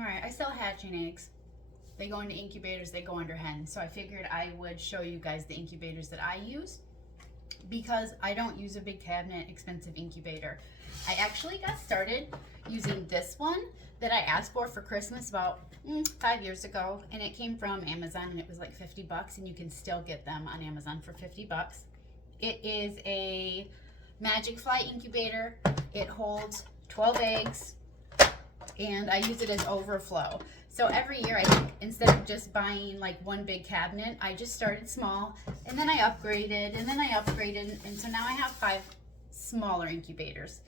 All right, I sell hatching eggs. They go into incubators, they go under hens. So I figured I would show you guys the incubators that I use because I don't use a big cabinet, expensive incubator. I actually got started using this one that I asked for Christmas about 5 years ago, and it came from Amazon, and it was like 50 bucks, and you can still get them on Amazon for 50 bucks. It is a Magic Fly incubator. It holds 12 eggs, and I use it as overflow. So every year, I think, instead of just buying like one big cabinet, I just started small, and then I upgraded, and so now I have 5 smaller incubators.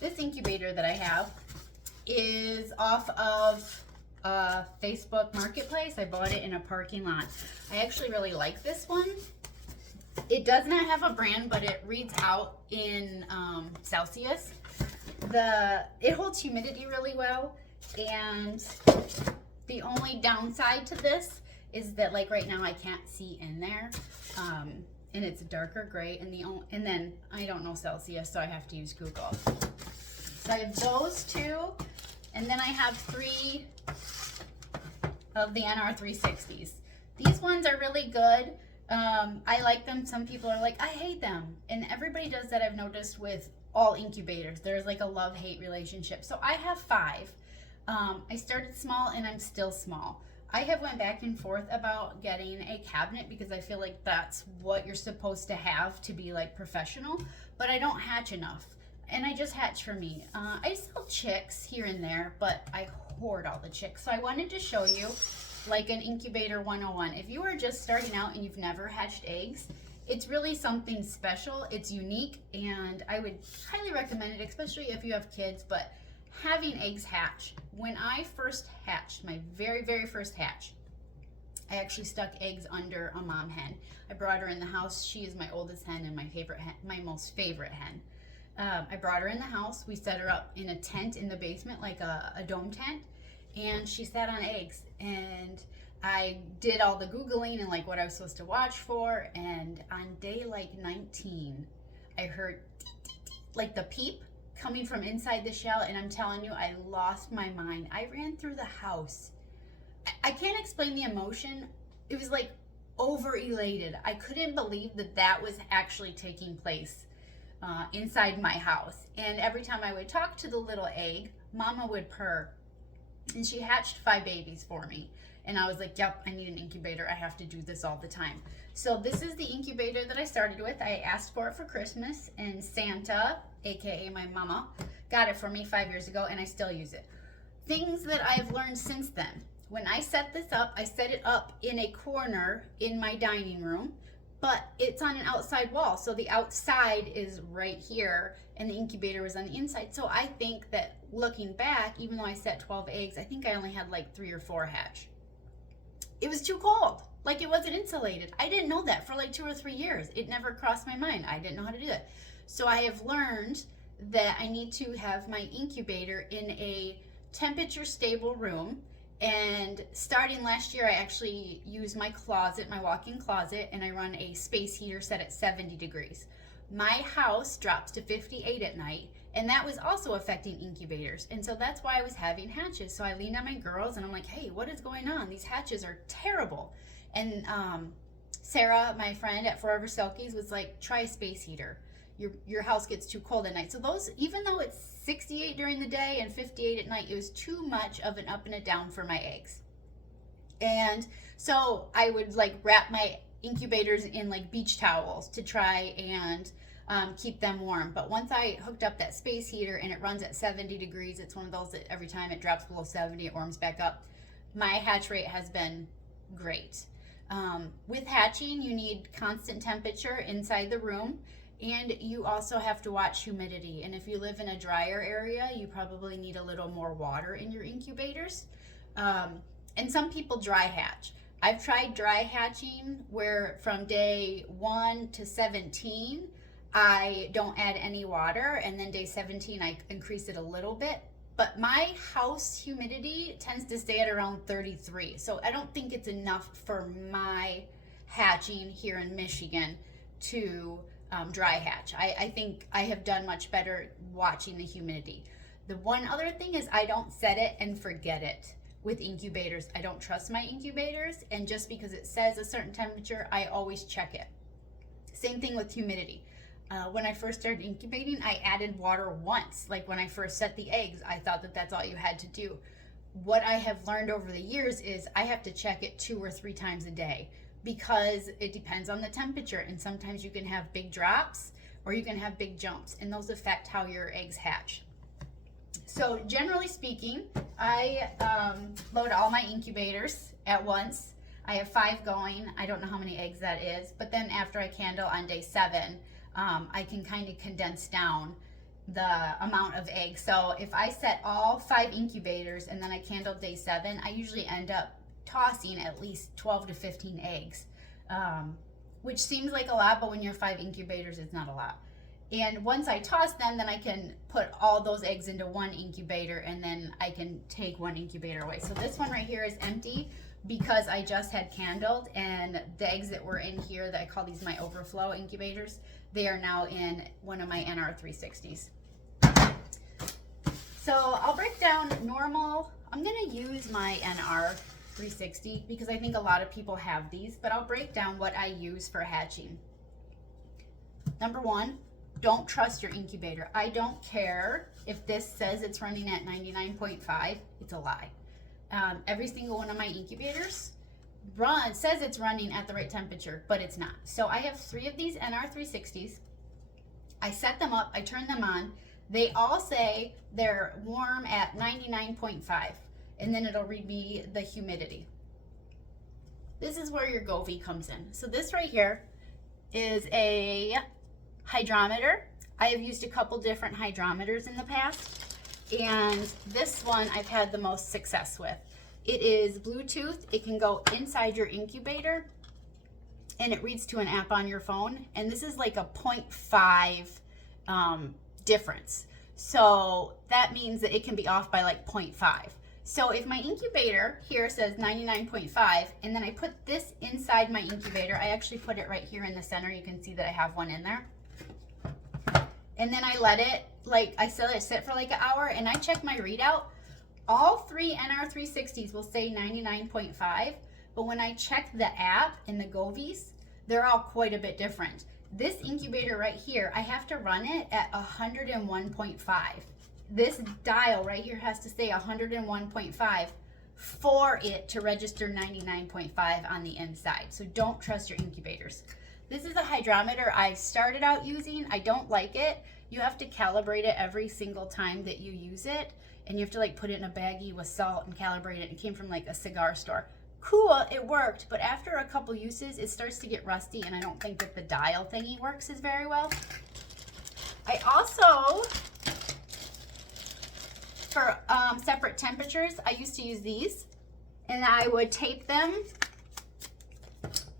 This incubator that I have is off of Facebook Marketplace. I bought it in a parking lot. I actually really like this one. It does not have a brand, but it reads out in Celsius. It holds humidity really well, and the only downside to this is that, like, right now I can't see in there, and it's darker gray, and then I don't know Celsius, so I have to use Google. So I have those 2, and then I have 3 of the NR360s. These ones are really good. I like them. Some people are like, I hate them, and everybody does that, I've noticed, with all incubators. There's like a love-hate relationship. So I have 5. I started small, and I'm still small. I have went back and forth about getting a cabinet because I feel like that's what you're supposed to have to be like professional, but I don't hatch enough, and I just hatch for me. I sell chicks here and there, but I hoard all the chicks. So I wanted to show you like an incubator 101. If you are just starting out and you've never hatched eggs, it's really something special. It's unique, and I would highly recommend it, especially if you have kids. But having eggs hatch, when I first hatched, my very, very first hatch, I actually stuck eggs under a mom hen. I brought her in the house. She is my oldest hen and my favorite hen, my most favorite hen. I brought her in the house. We set her up in a tent in the basement, like a dome tent, and she sat on eggs. And I did all the Googling and like what I was supposed to watch for, and on day like 19, I heard like the peep coming from inside the shell, and I'm telling you, I lost my mind. I ran through the house. I can't explain the emotion. It was like over elated. I couldn't believe that that was actually taking place inside my house. And every time I would talk to the little egg, Mama would purr, and she hatched 5 babies for me. And I was like, yep, I need an incubator. I have to do this all the time. So this is the incubator that I started with. I asked for it for Christmas, and Santa, aka my mama, got it for me 5 years ago, and I still use it. Things that I've learned since then. When I set this up, I set it up in a corner in my dining room, but it's on an outside wall. So the outside is right here, and the incubator was on the inside. So I think that looking back, even though I set 12 eggs, I think I only had like 3 or 4 hatch. It was too cold. Like, it wasn't insulated. I didn't know that for like 2 or 3 years. It never crossed my mind. I didn't know how to do that. So I have learned that I need to have my incubator in a temperature stable room. And starting last year, I actually use my closet, my walk-in closet, and I run a space heater set at 70 degrees. My house drops to 58 at night, and that was also affecting incubators. And so that's why I was having hatches. So I leaned on my girls, and I'm like, hey, what is going on? These hatches are terrible. And Sarah, my friend at Forever Silkies, was like, try a space heater. Your house gets too cold at night. So those, even though it's 68 during the day and 58 at night, it was too much of an up and a down for my eggs. And so I would like wrap my incubators in like beach towels to try and keep them warm. But once I hooked up that space heater, and it runs at 70 degrees, it's one of those that every time it drops below 70, it warms back up. My hatch rate has been great. With hatching, you need constant temperature inside the room, and you also have to watch humidity. And if you live in a drier area, you probably need a little more water in your incubators. And some people dry hatch. I've tried dry hatching where from day 1 to 17, I don't add any water, and then day 17, I increase it a little bit. But my house humidity tends to stay at around 33. So I don't think it's enough for my hatching here in Michigan to dry hatch. I think I have done much better watching the humidity. The one other thing is I don't set it and forget it. with incubators. I don't trust my incubators, and just because it says a certain temperature, I always check it. Same thing with humidity. When I first started incubating, I added water once. Like when I first set the eggs, I thought that that's all you had to do. What I have learned over the years is I have to check it 2 or 3 times a day, because it depends on the temperature, and sometimes you can have big drops or you can have big jumps, and those affect how your eggs hatch. So generally speaking, I load all my incubators at once. I have 5 going. I don't know how many eggs that is, but then after I candle on day 7, I can kind of condense down the amount of eggs. So if I set all 5 incubators and then I candle day 7, I usually end up tossing at least 12 to 15 eggs, which seems like a lot, but when you have 5 incubators, it's not a lot. And once I toss them, then I can put all those eggs into one incubator, and then I can take one incubator away. So this one right here is empty because I just had candled, and the eggs that were in here, that I call these my overflow incubators, they are now in one of my NR360s. So I'll break down normal. I'm gonna use my NR360 because I think a lot of people have these, but I'll break down what I use for hatching. Number 1, don't trust your incubator. I don't care if this says it's running at 99.5, it's a lie. Every single one of my incubators says it's running at the right temperature, but it's not. So I have 3 of these NR360s. I set them up, I turn them on. They all say they're warm at 99.5, and then it'll read me the humidity. This is where your Govee comes in. So this right here is a hydrometer. I have used a couple different hydrometers in the past, and this one I've had the most success with. It is Bluetooth. It can go inside your incubator, and it reads to an app on your phone, and this is like a 0.5 difference. So that means that it can be off by like 0.5. So if my incubator here says 99.5, and then I put this inside my incubator, I actually put it right here in the center. You can see that I have one in there. And then I let it, like I said, it sit for like an hour, and I check my readout. All 3 NR360s will say 99.5, but when I check the app and the Govees, they're all quite a bit different. This incubator right here, I have to run it at 101.5. This dial right here has to say 101.5 for it to register 99.5 on the inside. So don't trust your incubators. This is a hydrometer I started out using. I don't like it. You have to calibrate it every single time that you use it, and you have to like put it in a baggie with salt and calibrate it. It came from like a cigar store. Cool, it worked, but after a couple uses, it starts to get rusty, and I don't think that the dial thingy works as very well. I also, for separate temperatures, I used to use these, and I would tape them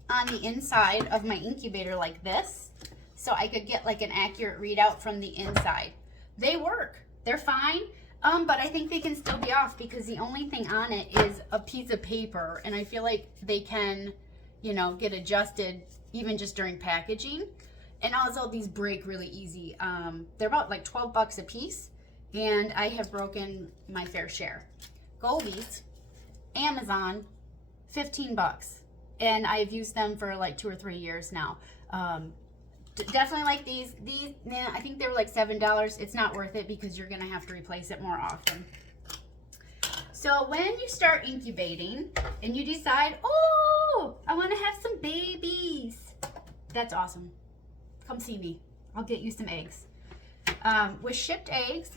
on the inside of my incubator like this, so I could get like an accurate readout from the inside. They work, they're fine. But I think they can still be off because the only thing on it is a piece of paper, and I feel like they can, you know, get adjusted even just during packaging. And also these break really easy. They're about like 12 bucks a piece, and I have broken my fair share. Govees, Amazon, 15 bucks. And I've used them for like 2 or 3 years now. Definitely like these, nah, I think they were like $7. It's not worth it because you're gonna have to replace it more often. So when you start incubating and you decide, oh, I wanna have some babies, that's awesome. Come see me, I'll get you some eggs. With shipped eggs,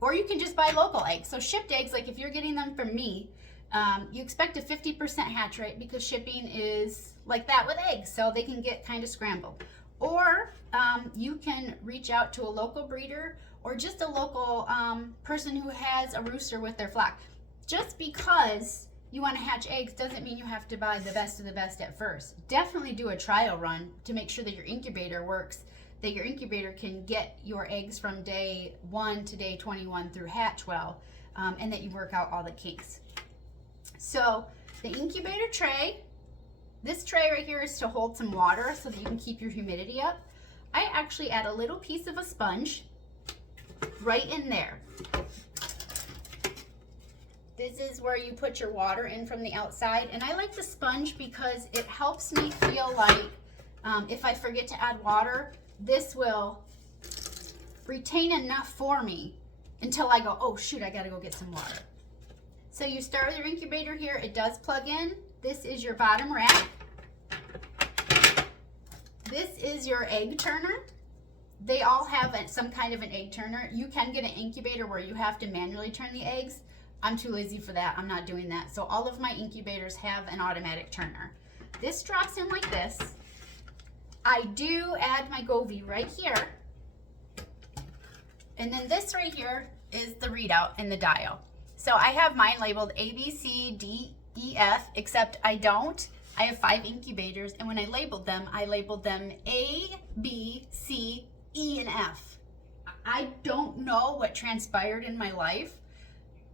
or you can just buy local eggs. So shipped eggs, like if you're getting them from me, you expect a 50% hatch rate because shipping is like that with eggs, so they can get kind of scrambled. Or you can reach out to a local breeder or just a local person who has a rooster with their flock. Just because you want to hatch eggs doesn't mean you have to buy the best of the best at first. Definitely do a trial run to make sure that your incubator works, that your incubator can get your eggs from day 1 to day 21 through hatch well, and that you work out all the kinks. So the incubator tray, this tray right here is to hold some water so that you can keep your humidity up. I actually add a little piece of a sponge right in there. This is where you put your water in from the outside. And I like the sponge because it helps me feel like if I forget to add water, this will retain enough for me until I go, oh shoot, I gotta go get some water. So you start with your incubator here. It does plug in. This is your bottom rack. This is your egg turner. They all have some kind of an egg turner. You can get an incubator where you have to manually turn the eggs. I'm too lazy for that. I'm not doing that. So all of my incubators have an automatic turner. This drops in like this. I do add my Govee right here. And then this right here is the readout and the dial. So I have mine labeled A, B, C, D, E, F, except I don't. I have 5 incubators, and when I labeled them A, B, C, E, and F. I don't know what transpired in my life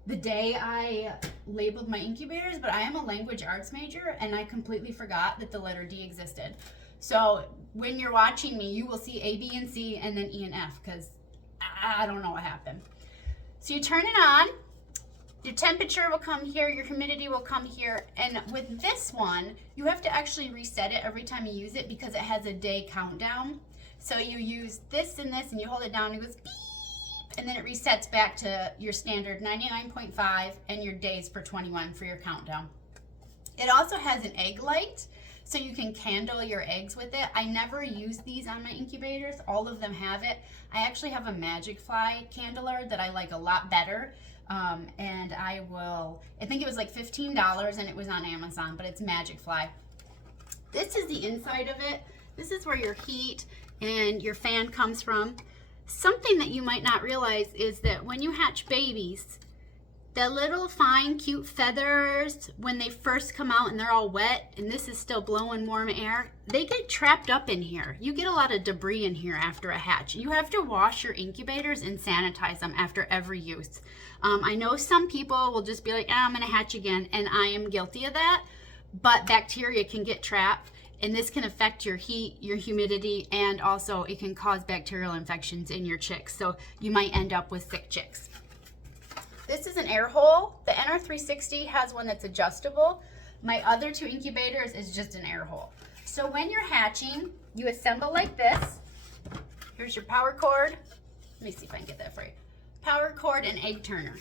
the day I labeled my incubators, but I am a language arts major, and I completely forgot that the letter D existed. So when you're watching me, you will see A, B, and C, and then E and F, because I don't know what happened. So you turn it on. Your temperature will come here, your humidity will come here, and with this one, you have to actually reset it every time you use it because it has a day countdown. So you use this and this, and you hold it down, and it goes beep, and then it resets back to your standard 99.5 and your days for 21 for your countdown. It also has an egg light, so you can candle your eggs with it. I never use these on my incubators. All of them have it. I actually have a Magic Fly candler that I like a lot better. And I think it was like $15 and it was on Amazon, but it's Magic Fly. This is the inside of it. This is where your heat and your fan comes from. Something that you might not realize is that when you hatch babies, the little fine cute feathers, when they first come out and they're all wet and this is still blowing warm air, they get trapped up in here. You get a lot of debris in here after a hatch. You have to wash your incubators and sanitize them after every use. I know some people will just be like, I'm gonna hatch again, and I am guilty of that, but bacteria can get trapped, and this can affect your heat, your humidity, and also it can cause bacterial infections in your chicks, so you might end up with sick chicks. This is an air hole. The NR360 has one that's adjustable. My other 2 incubators is just an air hole. So when you're hatching, you assemble like this. Here's your power cord. Let me see if I can get that for you. Power cord and egg turner.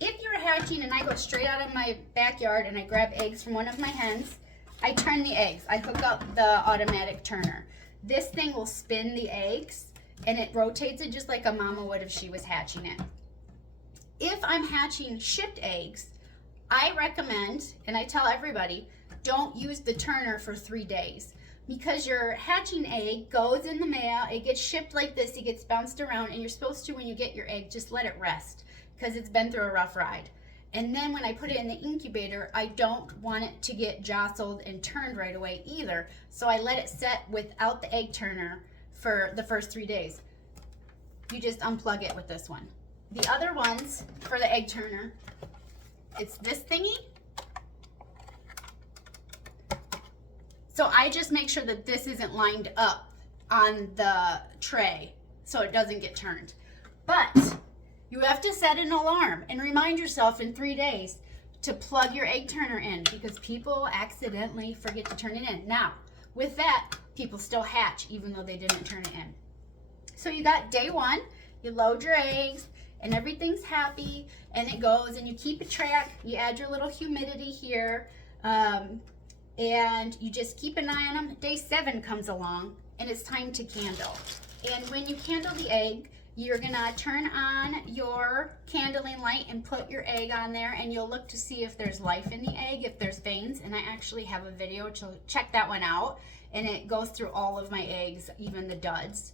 If you're hatching and I go straight out of my backyard and I grab eggs from one of my hens, I turn the eggs. I hook up the automatic turner. This thing will spin the eggs and it rotates it just like a mama would if she was hatching it. If I'm hatching shipped eggs, I recommend, and I tell everybody, don't use the turner for 3 days. Because your hatching egg goes in the mail, it gets shipped like this, it gets bounced around, and you're supposed to, when you get your egg, just let it rest because it's been through a rough ride. And then when I put it in the incubator, I don't want it to get jostled and turned right away either. So I let it set without the egg turner for the first 3 days. You just unplug it with this one. The other ones for the egg turner, it's this thingy. So I just make sure that this isn't lined up on the tray so it doesn't get turned. But you have to set an alarm and remind yourself in 3 days to plug your egg turner in because people accidentally forget to turn it in. Now, with that, people still hatch even though they didn't turn it in. So you got day 1, you load your eggs and everything's happy and it goes and you keep a track, you add your little humidity here, and you just keep an eye on them. Day 7 comes along and it's time to candle. And when you candle the egg, you're gonna turn on your candling light and put your egg on there and you'll look to see if there's life in the egg, if there's veins, and I actually have a video to check that one out and it goes through all of my eggs, even the duds.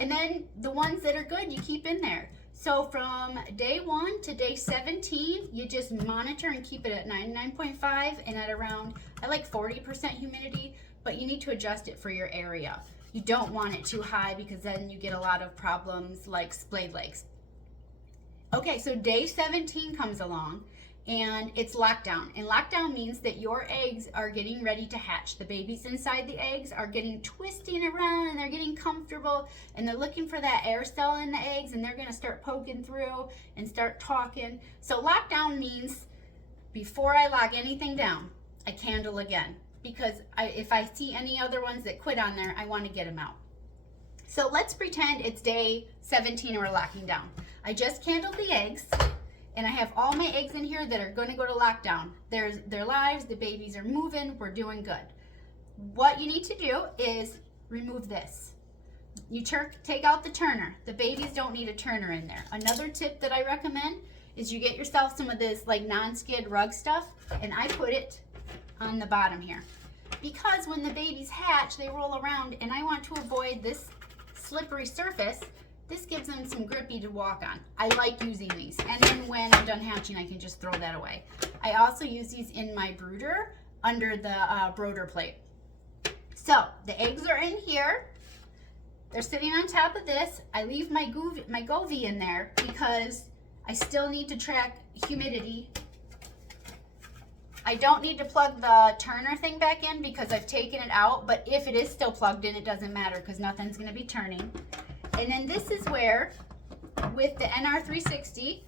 And then the ones that are good, you keep in there. So from day 1 to day 17, you just monitor and keep it at 99.5 and at around, I like 40% humidity, but you need to adjust it for your area. You don't want it too high because then you get a lot of problems like splayed legs. Okay, so day 17 comes along and it's lockdown. And lockdown means that your eggs are getting ready to hatch. The babies inside the eggs are getting twisting around and they're getting comfortable and they're looking for that air cell in the eggs, and they're going to start poking through and start talking. So lockdown means before I lock anything down, I candle again, because if I see any other ones that quit on there, I want to get them out. So let's pretend it's day 17 and we're locking down. I just candled the eggs, and I have all my eggs in here that are going to go to lockdown. They're live, the babies are moving, we're doing good. What you need to do is remove this. You take out the turner. The babies don't need a turner in there. Another tip that I recommend is you get yourself some of this like non-skid rug stuff, and I put it on the bottom here. Because when the babies hatch, they roll around, and I want to avoid this slippery surface. This gives them some grippy to walk on. I like using these. And then when I'm done hatching, I can just throw that away. I also use these in my brooder under the brooder plate. So the eggs are in here. They're sitting on top of this. I leave my Govee in there because I still need to track humidity. I don't need to plug the turner thing back in because I've taken it out, but if it is still plugged in, it doesn't matter because nothing's going to be turning. And then this is where, with the NR360,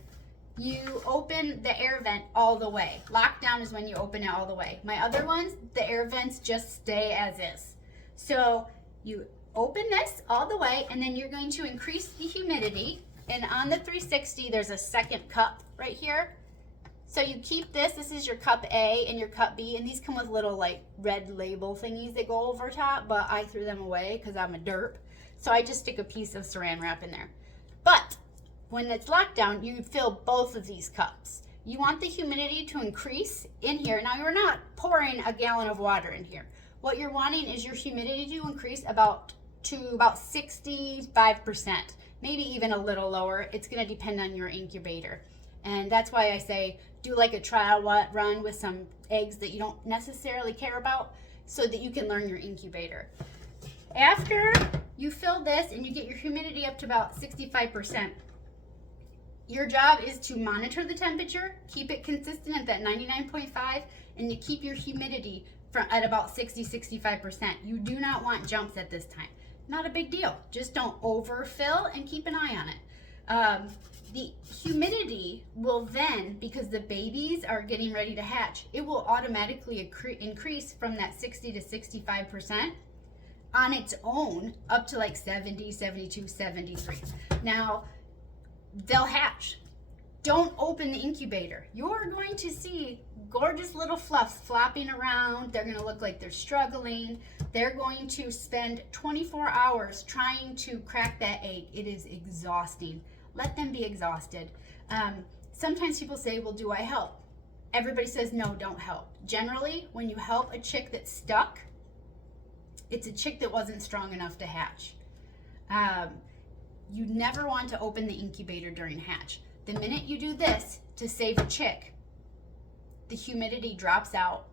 you open the air vent all the way. Lockdown is when you open it all the way. My other ones, the air vents just stay as is. So you open this all the way, and then you're going to increase the humidity. And on the 360, there's a second cup right here. So you keep this is your cup A and your cup B, and these come with little like red label thingies that go over top, but I threw them away because I'm a derp. So I just stick a piece of saran wrap in there. But when it's locked down, you fill both of these cups. You want the humidity to increase in here. Now you're not pouring a gallon of water in here. What you're wanting is your humidity to increase to about 65%, maybe even a little lower. It's going to depend on your incubator. And that's why I say do like a trial run with some eggs that you don't necessarily care about so that you can learn your incubator. After you fill this and you get your humidity up to about 65%, your job is to monitor the temperature, keep it consistent at that 99.5, and to keep your humidity at about 60-65%. You do not want jumps at this time. Not a big deal. Just don't overfill and keep an eye on it. The humidity will then, because the babies are getting ready to hatch, it will automatically increase from that 60 to 65% on its own up to like 70, 72, 73. Now, they'll hatch. Don't open the incubator. You're going to see gorgeous little fluffs flopping around. They're going to look like they're struggling. They're going to spend 24 hours trying to crack that egg. It is exhausting. Let them be exhausted. Sometimes people say, well, do I help? Everybody says, no, don't help. Generally, when you help a chick that's stuck, it's a chick that wasn't strong enough to hatch. You never want to open the incubator during hatch. The minute you do this to save a chick, the humidity drops out.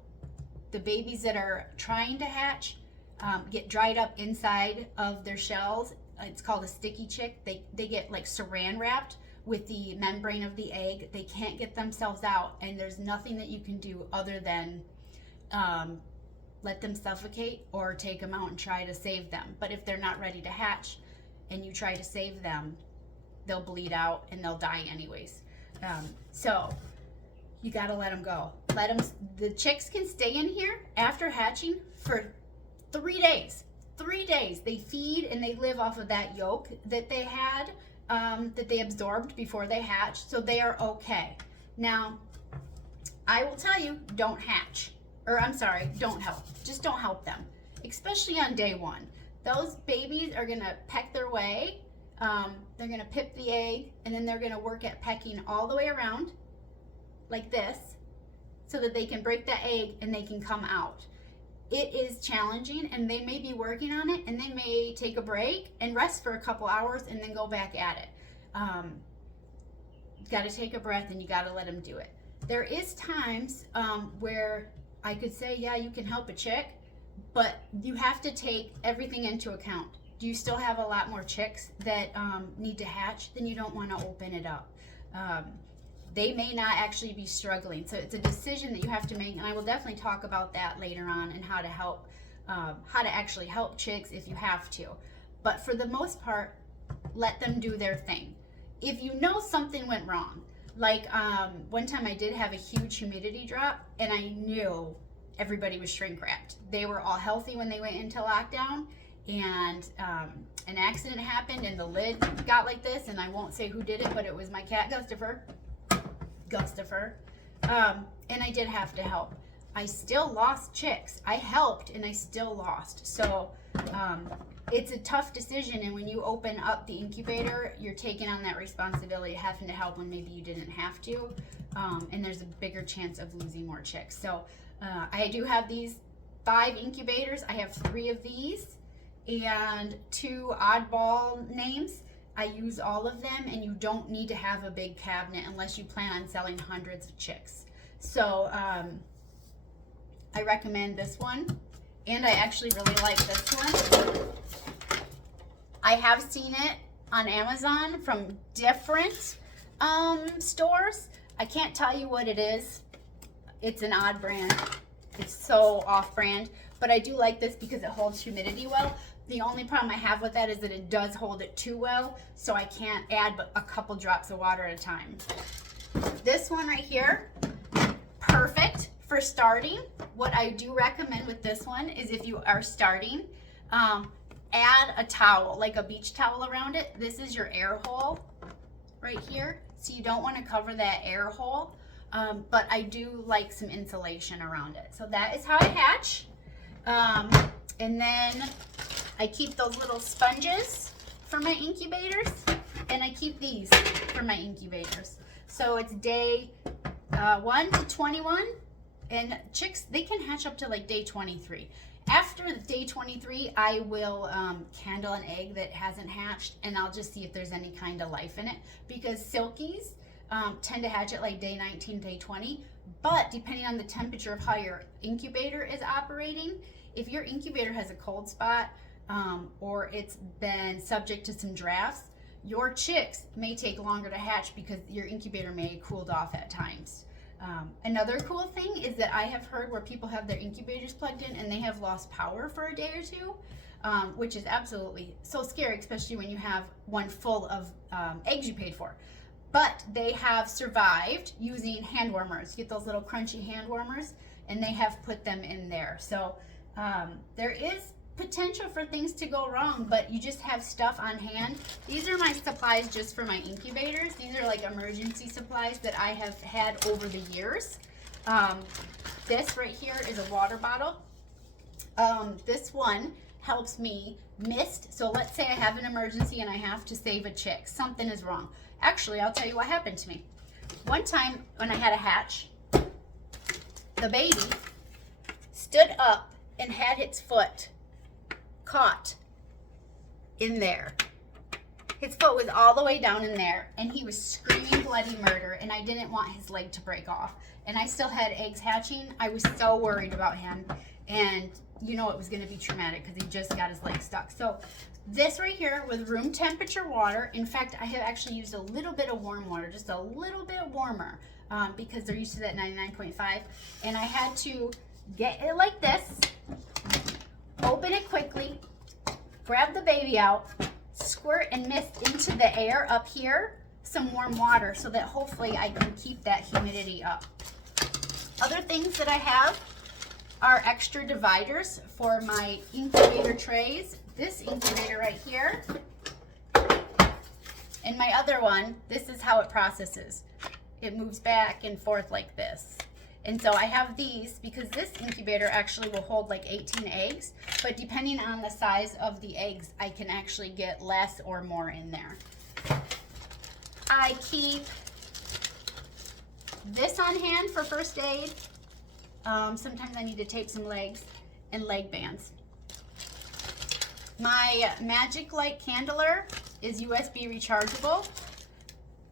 The babies that are trying to hatch get dried up inside of their shells. It's called a sticky chick. They get like saran wrapped with the membrane of the egg. They can't get themselves out, and there's nothing that you can do other than let them suffocate or take them out and try to save them. But if they're not ready to hatch and you try to save them, they'll bleed out and they'll die anyways. So you gotta let them go. The chicks can stay in here after hatching for 3 days. 3 days. They feed and they live off of that yolk that they had, that they absorbed before they hatched, so they are okay. Now, I will tell you, don't hatch. Don't help. Just don't help them, especially on day one. Those babies are gonna peck their way. They're gonna pip the egg, and then they're gonna work at pecking all the way around, like this, so that they can break that egg and they can come out. It is challenging, and they may be working on it, and they may take a break and rest for a couple hours and then go back at it. You got to take a breath and you got to let them do it. There is times where I could say, yeah, you can help a chick, but you have to take everything into account. Do you still have a lot more chicks that need to hatch? Then you don't want to open it up. they may not actually be struggling. So it's a decision that you have to make, and I will definitely talk about that later on and how to actually help chicks if you have to. But for the most part, let them do their thing. If you know something went wrong, like one time I did have a huge humidity drop, and I knew everybody was shrink wrapped. They were all healthy when they went into lockdown, and an accident happened and the lid got like this, and I won't say who did it, but it was my cat Gustafer. And I did have to help. I still lost chicks. I helped and I still lost. So it's a tough decision, and when you open up the incubator, you're taking on that responsibility of having to help when maybe you didn't have to, and there's a bigger chance of losing more chicks. So I do have these 5 incubators. I have 3 of these and 2 oddball names. I use all of them, and you don't need to have a big cabinet unless you plan on selling hundreds of chicks. So I recommend this one, and I actually really like this one. I have seen it on Amazon from different stores. I can't tell you what it is. It's an odd brand. It's so off-brand, but I do like this because it holds humidity well. The only problem I have with that is that it does hold it too well, so I can't add but a couple drops of water at a time. This one right here, perfect for starting. What I do recommend with this one is if you are starting, add a towel, like a beach towel around it. This is your air hole right here, so you don't want to cover that air hole. But I do like some insulation around it. So that is how I hatch. And then I keep those little sponges for my incubators, and I keep these for my incubators. So it's day 1 to 21, and chicks, they can hatch up to like day 23. After day 23, I will candle an egg that hasn't hatched, and I'll just see if there's any kind of life in it, because silkies tend to hatch at like day 19, day 20. But depending on the temperature of how your incubator is operating, if your incubator has a cold spot or it's been subject to some drafts, your chicks may take longer to hatch because your incubator may have cooled off at times. Another cool thing is that I have heard where people have their incubators plugged in and they have lost power for a day or two, which is absolutely so scary, especially when you have one full of eggs you paid for. But they have survived using hand warmers. You get those little crunchy hand warmers, and they have put them in there. So there is potential for things to go wrong, but you just have stuff on hand. These are my supplies just for my incubators. These are like emergency supplies that I have had over the years. This right here is a water bottle. This one helps me mist. So let's say I have an emergency and I have to save a chick. Something is wrong. Actually, I'll tell you what happened to me. One time when I had a hatch, the baby stood up and had its foot caught in there. His foot was all the way down in there, and he was screaming bloody murder, and I didn't want his leg to break off. And I still had eggs hatching. I was so worried about him, and you know it was going to be traumatic because he just got his leg stuck. So this right here with room temperature water, in fact, I have actually used a little bit of warm water, just a little bit warmer, because they're used to that 99.5, and I had to get it like this, open it quickly, grab the baby out, squirt and mist into the air up here some warm water so that hopefully I can keep that humidity up. Other things that I have are extra dividers for my incubator trays. This incubator right here, and my other one, this is how it processes. It moves back and forth like this. And so I have these because this incubator actually will hold like 18 eggs, but depending on the size of the eggs, I can actually get less or more in there. I keep this on hand for first aid. Sometimes I need to tape some legs, and leg bands. My magic light candler is USB rechargeable.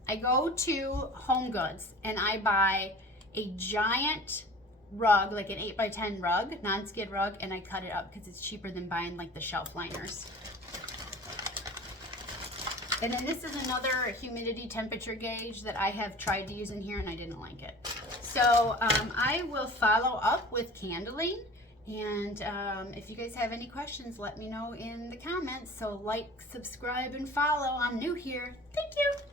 I go to Home Goods and I buy a giant rug, like an 8x10 rug, non-skid rug, and I cut it up because it's cheaper than buying like the shelf liners. And then this is another humidity temperature gauge that I have tried to use in here and I didn't like it. So I will follow up with candling. And if you guys have any questions, let me know in the comments. So like, subscribe, and follow. I'm new here. Thank you.